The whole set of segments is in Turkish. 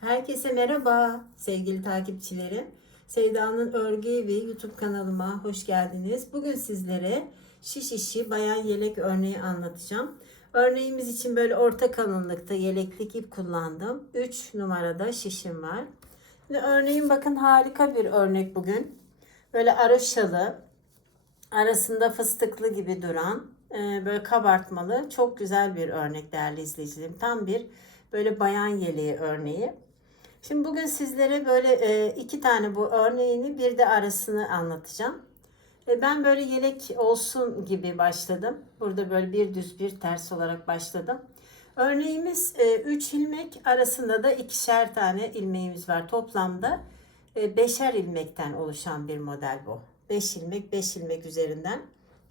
Herkese merhaba sevgili takipçilerim. Sevda'nın Örgü Evi YouTube kanalıma hoş geldiniz. Bugün sizlere şiş işi bayan yelek örneği anlatacağım. Örneğimiz için böyle orta kalınlıkta yeleklik ip kullandım. 3 numarada şişim var. Şimdi örneğin bakın harika bir örnek bugün. Böyle aroşalı, arasında fıstıklı gibi duran, böyle kabartmalı çok güzel bir örnek değerli izleyicilerim. Tam bir böyle bayan yeleği örneği. Şimdi bugün sizlere böyle iki tane bu örneğini bir de arasını anlatacağım. Ben böyle yelek olsun gibi başladım. Burada böyle bir düz bir ters olarak başladım. Örneğimiz 3 ilmek, arasında da ikişer tane ilmeğimiz var. Toplamda 5'er ilmekten oluşan bir model bu. 5 ilmek 5 ilmek üzerinden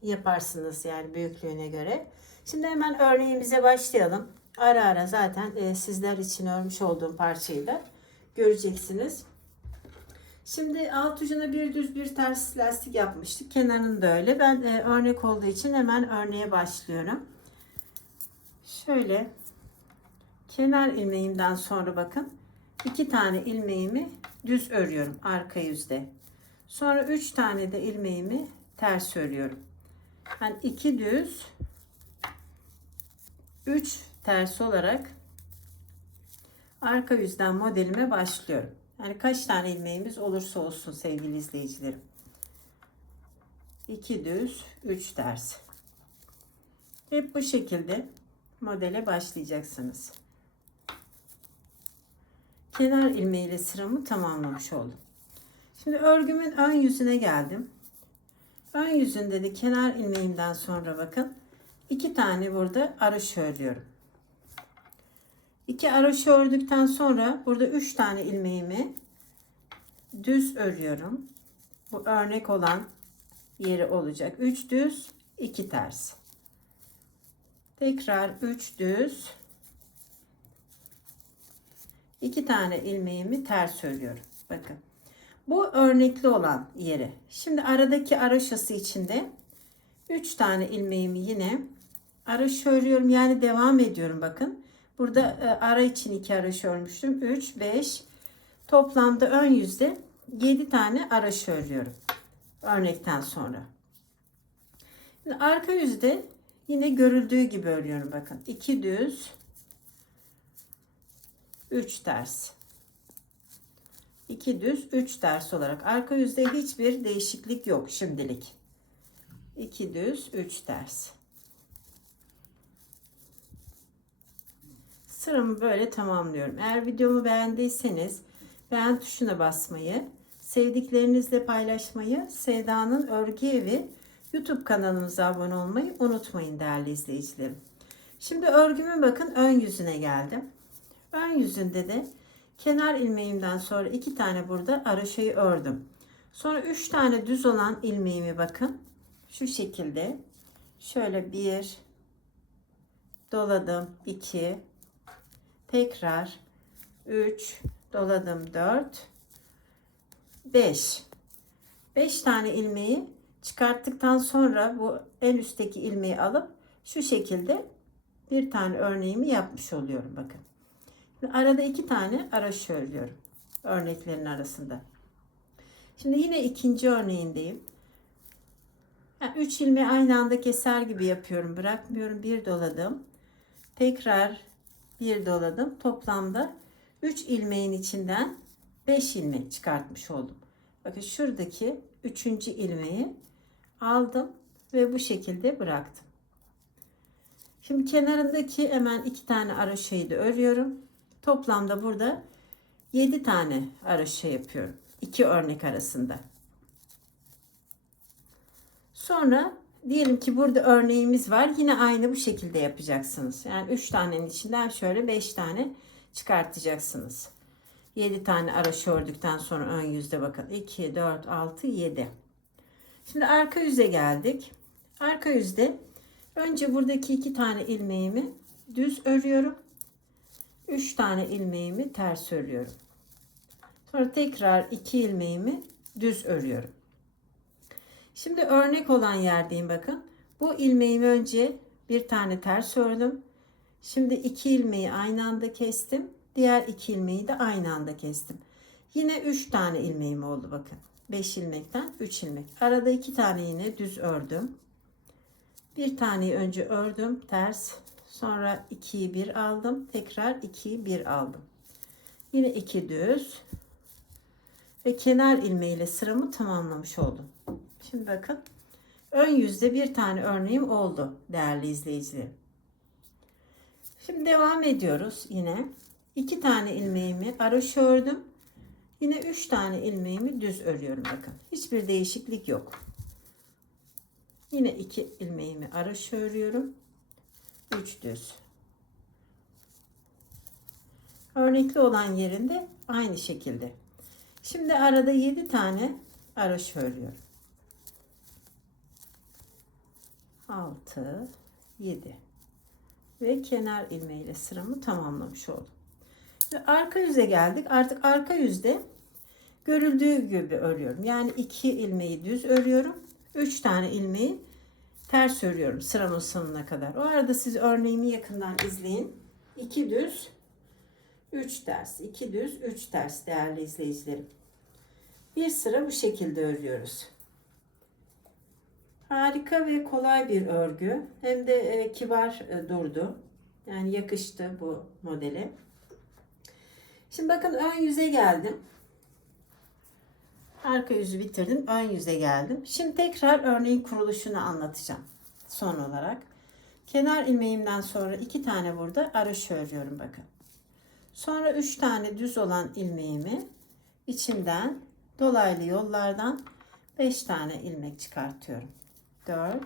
yaparsınız yani büyüklüğüne göre. Şimdi hemen örneğimize başlayalım. Ara ara zaten sizler için örmüş olduğum parçayı da göreceksiniz. Şimdi alt ucuna bir düz bir ters lastik yapmıştık. Kenarını da öyle. Ben örnek olduğu için hemen örneğe başlıyorum. Şöyle kenar ilmeğimden sonra bakın 2 tane ilmeğimi düz örüyorum arka yüzde. Sonra 3 tane de ilmeğimi ters örüyorum. Yani 2 düz 3 ters olarak arka yüzden modelime başlıyorum. Yani kaç tane ilmeğimiz olursa olsun sevgili izleyicilerim. 2 düz 3 ters. Hep bu şekilde modele başlayacaksınız. Kenar ilmeğiyle sıramı tamamlamış oldum. Şimdi örgümün ön yüzüne geldim. Ön yüzünde de kenar ilmeğimden sonra bakın 2 tane burada araş örüyorum. 2 araş ördükten sonra burada 3 tane ilmeğimi düz örüyorum. Bu örnek olan yeri olacak. 3 düz 2 ters. Tekrar 3 düz 2 tane ilmeğimi ters örüyorum. Bakın. Bu örnekli olan yeri. Şimdi aradaki araşası içinde 3 tane ilmeğimi yine araş örüyorum. Yani devam ediyorum bakın. Burada ara için 2 araş örmüştüm. 3, 5. Toplamda ön yüzde 7 tane araş örüyorum. Örnekten sonra. Şimdi arka yüzde yine görüldüğü gibi örüyorum bakın. 2 düz 3 ters. 2 düz 3 ters olarak arka yüzde hiçbir değişiklik yok şimdilik. 2 düz 3 ters. Sıramı böyle tamamlıyorum. Eğer videomu beğendiyseniz beğen tuşuna basmayı, sevdiklerinizle paylaşmayı, Sevda'nın Örgü Evi YouTube kanalımıza abone olmayı unutmayın değerli izleyicilerim. Şimdi örgümün bakın ön yüzüne geldim. Ön yüzünde de kenar ilmeğimden sonra 2 tane burada araşayı ördüm. Sonra 3 tane düz olan ilmeğimi bakın şu şekilde şöyle 1 doladım, 2 tekrar 3 doladım, 4 5 tane ilmeği çıkarttıktan sonra bu en üstteki ilmeği alıp şu şekilde bir tane örneğimi yapmış oluyorum bakın. Arada 2 tane araş örüyorum örneklerin arasında. Şimdi yine ikinci örneğindeyim. 3 ilmeği aynı anda keser gibi yapıyorum. Bırakmıyorum. Bir doladım. Tekrar bir doladım. Toplamda 3 ilmeğin içinden 5 ilmek çıkartmış oldum. Bakın şuradaki 3. ilmeği aldım ve bu şekilde bıraktım. Şimdi kenarındaki hemen 2 tane araşayı da örüyorum. Toplamda burada 7 tane araşa yapıyorum. 2 örnek arasında. Sonra diyelim ki burada örneğimiz var. Yine aynı bu şekilde yapacaksınız. Yani 3 tanenin içinden şöyle 5 tane çıkartacaksınız. 7 tane araş ördükten sonra ön yüzde bakın. 2, 4, 6, 7. Şimdi arka yüze geldik. Arka yüzde önce buradaki 2 tane ilmeğimi düz örüyorum. 3 tane ilmeğimi ters örüyorum. Sonra tekrar 2 ilmeğimi düz örüyorum. Şimdi örnek olan yerdeyim bakın. Bu ilmeğimi önce bir tane ters ördüm. Şimdi 2 ilmeği aynı anda kestim. Diğer 2 ilmeği de aynı anda kestim. Yine 3 tane ilmeğim oldu bakın. 5 ilmekten 3 ilmek. Arada 2 tane yine düz ördüm. Bir taneyi önce ördüm ters. Sonra 2'yi bir aldım. Tekrar 2'yi bir aldım. Yine 2 düz. Ve kenar ilmeğiyle sıramı tamamlamış oldum. Şimdi bakın. Ön yüzde bir tane örneğim oldu değerli izleyicilerim. Şimdi devam ediyoruz yine. 2 tane ilmeğimi araş ördüm. Yine 3 tane ilmeğimi düz örüyorum bakın. Hiçbir değişiklik yok. Yine 2 ilmeğimi araş örüyorum. 3 düz. Örnekli olan yerinde aynı şekilde. Şimdi arada 7 tane araş örüyorum. 6, 7 ve kenar ilmeğiyle sıramı tamamlamış oldum. Ve arka yüze geldik. Artık arka yüzde görüldüğü gibi örüyorum. Yani 2 ilmeği düz örüyorum. 3 tane ilmeği ters örüyorum sıramın sonuna kadar. O arada siz örneğimi yakından izleyin. 2 düz, 3 ters, 2 düz, 3 ters değerli izleyicilerim. Bir sıra bu şekilde örüyoruz. Harika ve kolay bir örgü. Hem de kibar durdu. Yani yakıştı bu modele. Şimdi bakın ön yüze geldim. Arka yüzü bitirdim. Ön yüze geldim. Şimdi tekrar örneğin kuruluşunu anlatacağım. Son olarak. Kenar ilmeğimden sonra 2 tane burada araş örüyorum bakın. Sonra 3 tane düz olan ilmeğimi içinden dolaylı yollardan 5 tane ilmek çıkartıyorum. 4,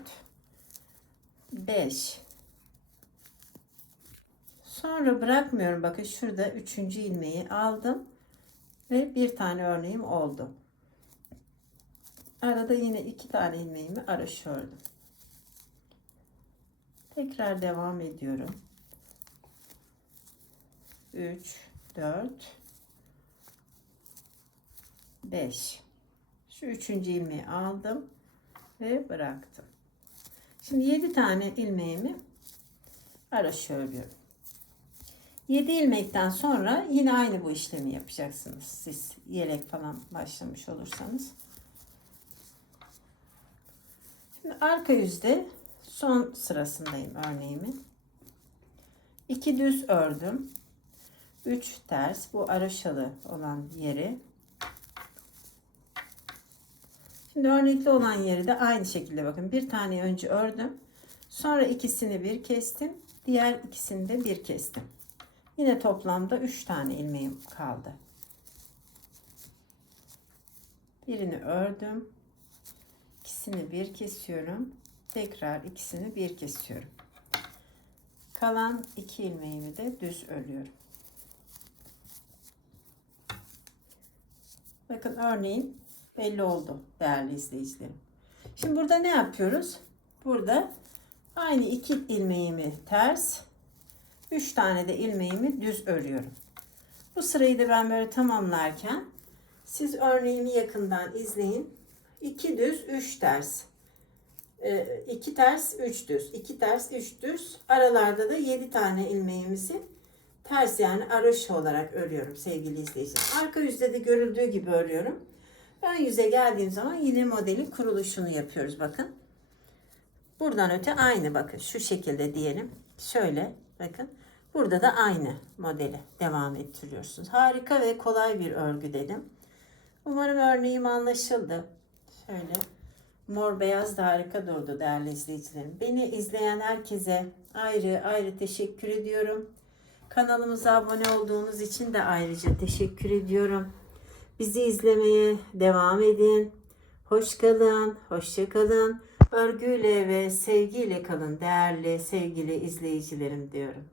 5. Sonra bırakmıyorum. Bakın şurada 3. ilmeği aldım ve bir tane örneğim oldu. Arada yine 2 tane ilmeğimi araş ördüm. Tekrar devam ediyorum. 3, 4, 5. Şu 3. ilmeği aldım ve bıraktım. Şimdi 7 tane ilmeğimi araş örüyorum. 7 ilmekten sonra yine aynı bu işlemi yapacaksınız. Siz yelek falan başlamış olursanız. Şimdi arka yüzde son sırasındayım örneğimin. 2 düz ördüm. 3 ters. Bu araşalı olan yeri. Şimdi örnekli olan yeri de aynı şekilde bakın. Bir tane önce ördüm. Sonra ikisini bir kestim. Diğer ikisini de bir kestim. Yine toplamda 3 tane ilmeğim kaldı. Birini ördüm. İkisini bir kesiyorum. Tekrar ikisini bir kesiyorum. Kalan 2 ilmeğimi de düz örüyorum. Bakın örneğin belli oldu değerli izleyicilerim. Şimdi burada ne yapıyoruz? Burada aynı 2 ilmeğimi ters, 3 tane de ilmeğimi düz örüyorum. Bu sırayı da ben böyle tamamlarken siz örneğimi yakından izleyin. 2 düz, 3 ters. 2 ters, 3 düz. 2 ters, 3 düz. Aralarda da 7 tane ilmeğimizi ters yani araş olarak örüyorum sevgili izleyiciler. Arka yüzde de görüldüğü gibi örüyorum. Ön yüze geldiğim zaman yine modelin kuruluşunu yapıyoruz bakın. Buradan öte aynı bakın şu şekilde diyelim. Şöyle bakın. Burada da aynı modeli devam ettiriyorsunuz. Harika ve kolay bir örgü dedim. Umarım örneğim anlaşıldı. Şöyle mor beyaz da harika durdu değerli izleyicilerim. Beni izleyen herkese ayrı ayrı teşekkür ediyorum. Kanalımıza abone olduğunuz için de ayrıca teşekkür ediyorum. Bizi izlemeye devam edin. Hoş kalın, hoşça kalın. Örgüyle ve sevgiyle kalın değerli sevgili izleyicilerim diyorum.